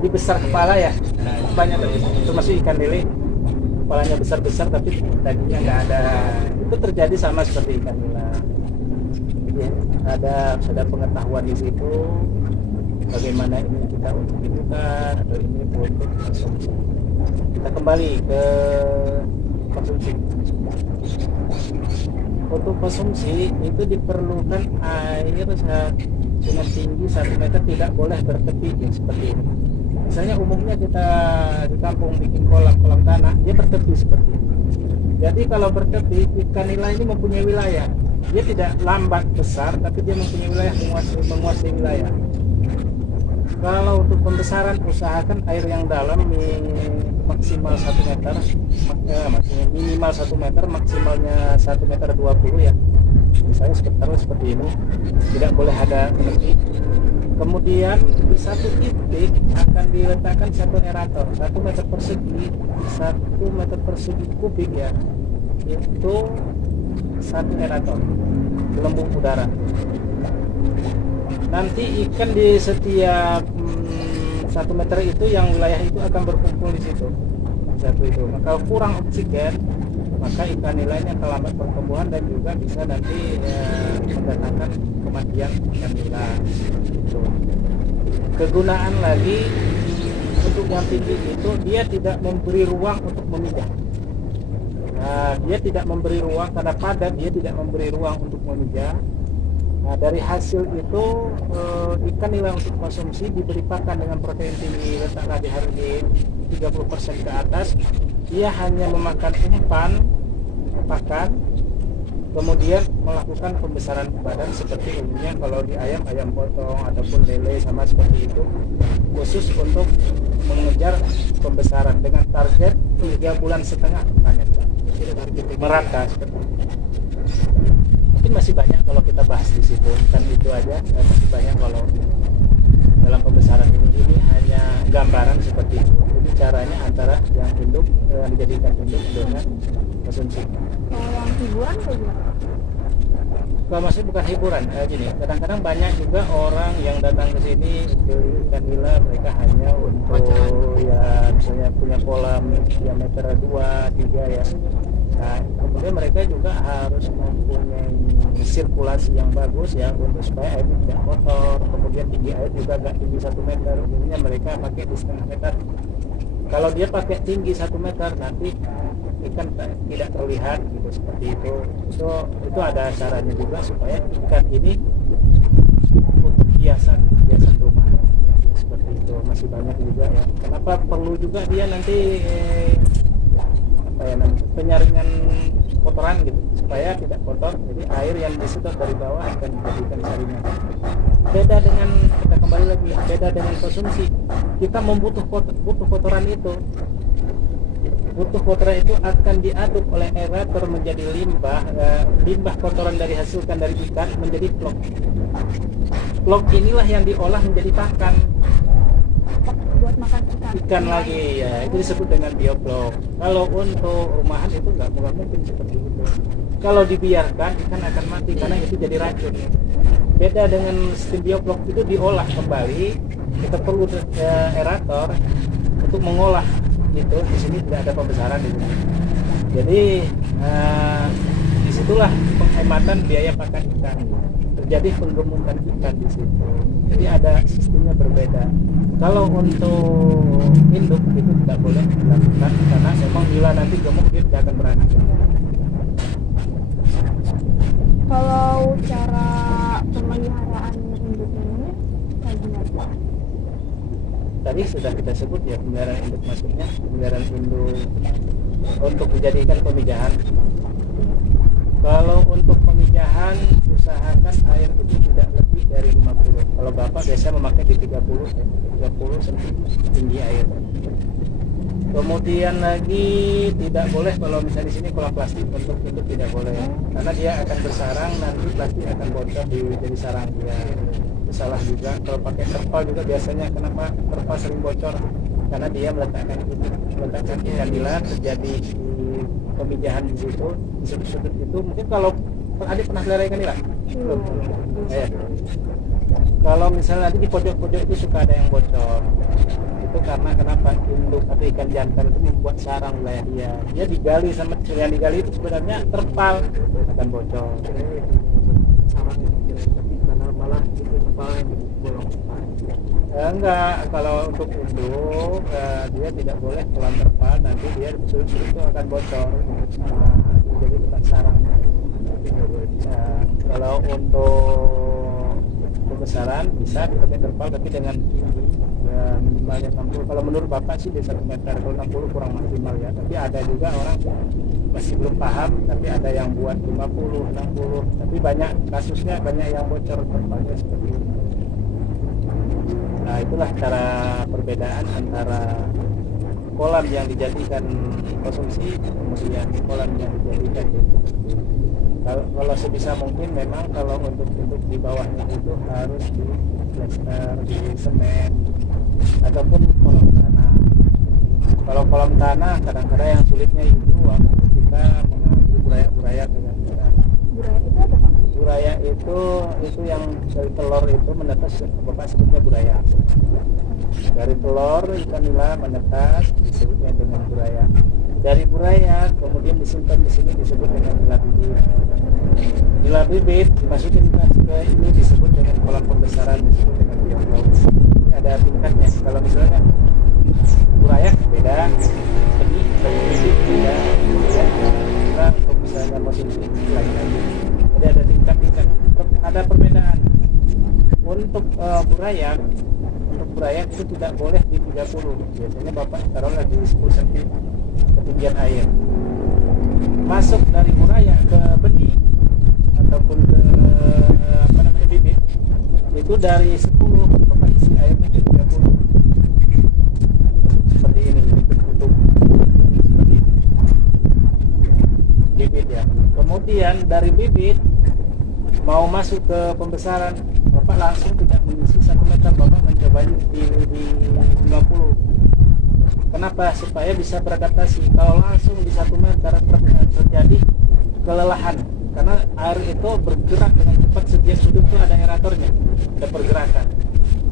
Jadi besar kepala ya, banyak termasuk ikan lele, kepalanya besar-besar tapi dagingnya nggak ada. Itu terjadi sama seperti ikan nila. Jadi ada pengetahuan di situ bagaimana ini kita untuk hidupan atau ini untuk konsumsi. Kita kembali ke konsumsi. Untuk konsumsi itu diperlukan air dengan tinggi 1 meter, tidak boleh bertepi seperti ini. Misalnya umumnya kita di kampung bikin kolam tanah, dia bertepi seperti ini. Jadi kalau bertepi, ikan nila ini mempunyai wilayah. Dia tidak lambat besar, tapi dia mempunyai wilayah, menguasai wilayah. Kalau untuk pembesaran, usahakan air yang dalam maksimal 1 meter, minimal 1 meter, maksimalnya 1,20 meter ya. Misalnya seperti ini, tidak boleh ada berhenti. Kemudian di satu titik akan diletakkan satu aerator 1 meter persegi, 1 meter persegi kubik ya, itu satu aerator, gelembung udara. Nanti ikan di setiap 1 meter itu yang wilayah itu akan berkumpul di situ. Satu itu. Maka kurang oksigen, maka ikan nila ini akan lambat pertumbuhan dan juga bisa nanti mendatangkan kematian ikan nila. Kegunaan lagi untuk yang tinggi itu dia tidak memberi ruang untuk memijah. Nah, dia tidak memberi ruang karena padat, dia tidak memberi ruang untuk memijah. Nah, dari hasil itu ikan nila untuk konsumsi diberi pakan dengan protein tinggi, letaklah di harga 30% ke atas. Dia hanya memakan umpan pakan, kemudian melakukan pembesaran badan seperti umumnya kalau di ayam potong ataupun lele sama seperti itu, khusus untuk mengejar pembesaran dengan target 3,5 bulan panen merata seperti itu. Mungkin masih banyak kalau kita bahas di situ, bukan itu aja, masih banyak kalau dalam pembesaran ini hanya gambaran seperti itu. Jadi caranya antara yang induk dijadikan induk dengan konsumsi. Kalau yang hiburan kayak gimana? Kalau masih bukan hiburan, gini, kadang-kadang banyak juga orang yang datang ke sini ke ikan nila, mereka hanya untuk ya misalnya punya kolam diameter 2-3 ya. Nah, kemudian mereka juga harus mempunyai sirkulasi yang bagus ya untuk supaya air tidak kotor. Kemudian tinggi air juga agak tinggi 1 meter. Umumnya mereka pakai di 1,5 meter. Kalau dia pakai tinggi 1 meter, nanti ikan tidak terlihat gitu seperti itu. Itu ada caranya juga supaya ikan ini untuk hiasan rumah seperti itu. Masih banyak juga ya. Kenapa perlu juga dia nanti penyaringan kotoran gitu supaya tidak kotor, jadi air yang disedot dari bawah akan dijadikan saringan. Beda dengan, kita kembali lagi, beda dengan konsumsi. Kita butuh kotoran itu, itu akan diaduk oleh aerator menjadi limbah kotoran dari hasilkan dari ikan menjadi plok inilah yang diolah menjadi pakan Buat makan ikan lagi ya, itu disebut dengan bioblok. Kalau untuk rumahan itu nggak mungkin seperti itu. Kalau dibiarkan ikan akan mati karena itu jadi racun. Beda dengan sistem bioblok, itu diolah kembali, kita perlu aerator untuk mengolah itu. Di sini tidak ada pembesaran di sini. Jadi disitulah penghematan biaya pakan ikan, terjadi penggemukan ikan di situ. Jadi ada sistemnya berbeda. Kalau untuk induk itu tidak boleh dilakukan karena memang bila nanti gemuk dia tidak akan beranak. Kalau cara pemeliharaan induk ini kayak gimana? Tadi sudah kita sebut ya, pemeliharaan induk, maksudnya pemeliharaan induk untuk dijadikan pemijahan. Kalau untuk pemijahan usahakan air itu tidak lebih dari 50. Kalau bapak biasanya memakai di 30 cm tinggi air. Kemudian lagi tidak boleh kalau misalnya di sini kolam plastik untuk induk tidak boleh, karena dia akan bersarang, nanti plastik akan bocor jadi sarang dia. Itu salah juga. Kalau pakai terpal juga biasanya, kenapa terpal sering bocor? Karena dia meletakkan ikan nila, terjadi pemijahan di situ, di sudut-sudut itu. Mungkin kalau adik pernah pelihara ikan nila? Belum. Kalau misalnya nanti di pojok-pojok itu suka ada yang bocor. itu karena kenapa induk atau ikan jantan itu membuat sarang wilayah dia digali sama yang digali itu sebenarnya terpal akan bocor. sarang tapi malah itu kepala yang bolong. Enggak, kalau untuk induk dia tidak boleh kolam terpal, nanti dia itu akan bocor sama jadi bukan sarangnya. Kalau untuk pembesaran bisa dipakai terpal tapi dengan tinggi ya, minimalnya 60. Kalau menurut bapak sih di 1 meter, kalau 60 kurang maksimal ya. Tapi ada juga orang masih belum paham, tapi ada yang buat 50, 60. Tapi banyak kasusnya, banyak yang bocor terpalnya seperti itu. Nah itulah cara perbedaan antara kolam yang dijadikan konsumsi kemudian kolam yang dijadikan kalau sebisa mungkin memang kalau untuk di bawahnya itu harus di plaster, di semen ataupun kolam tanah. Kalau kolam tanah kadang-kadang yang sulitnya itu waktu kita mengambil buraya dengan berat. Buraya itu apa Pak? Buraya itu yang dari telur itu menetas, bapak sebutnya buraya. Dari telur ikan nila menetas disebutnya dengan buraya. Dari buraya kemudian disimpan di sini disebut dengan nila bibit. Nila bibit dimasukin ke ini disebut dengan kolam pembesaran, disebut dengan bioflow. Ini ada tingkatnya. Kalau misalnya buraya beda, benih bibit beda, kita untuk misalnya konsumsi lain lagi. Jadi ada tingkat-tingkat, ada perbedaan. Untuk buraya itu tidak boleh di 30. Biasanya bapak taruhlah di 10 cm ketinggian air. Masuk dari buraya ke benih ataupun ke bibit itu dari 10 bapak isi airnya ke 30. Seperti ini untuk seperti ini. Bibit ya. Kemudian dari bibit mau masuk ke pembesaran, bapak langsung tidak mengisi 1 meter, bapak mencobanya di 50. Kenapa? Supaya bisa beradaptasi. Kalau langsung di 1 meter terjadi kelelahan, karena air itu bergerak dengan cepat. Setiap sudut itu ada aeratornya, ada pergerakan.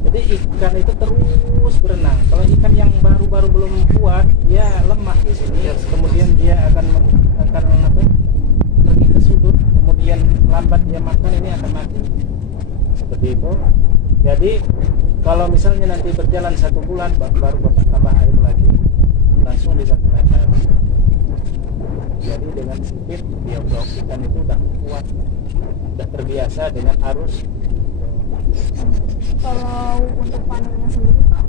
Jadi ikan itu terus berenang. Kalau ikan yang baru-baru belum kuat, dia lemah di sini. Kemudian dia akan pergi ke sudut, kemudian lambat dia makan, ini akan mati. Seperti itu. Jadi kalau misalnya nanti berjalan 1 bulan baru bapak tambah air lagi, langsung di 1 meter. Jadi dengan speed bioflow ikan itu udah kuat, udah terbiasa dengan arus. Kalau untuk panennya sendiri Pak,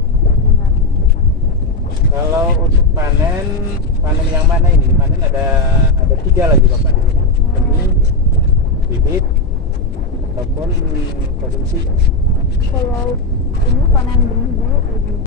gimana? Kalau untuk panen yang mana ini? Panen ada 3 lagi bapak di sini. Benih, bibit, ataupun konsumsi. Kalau ini panen benih dulu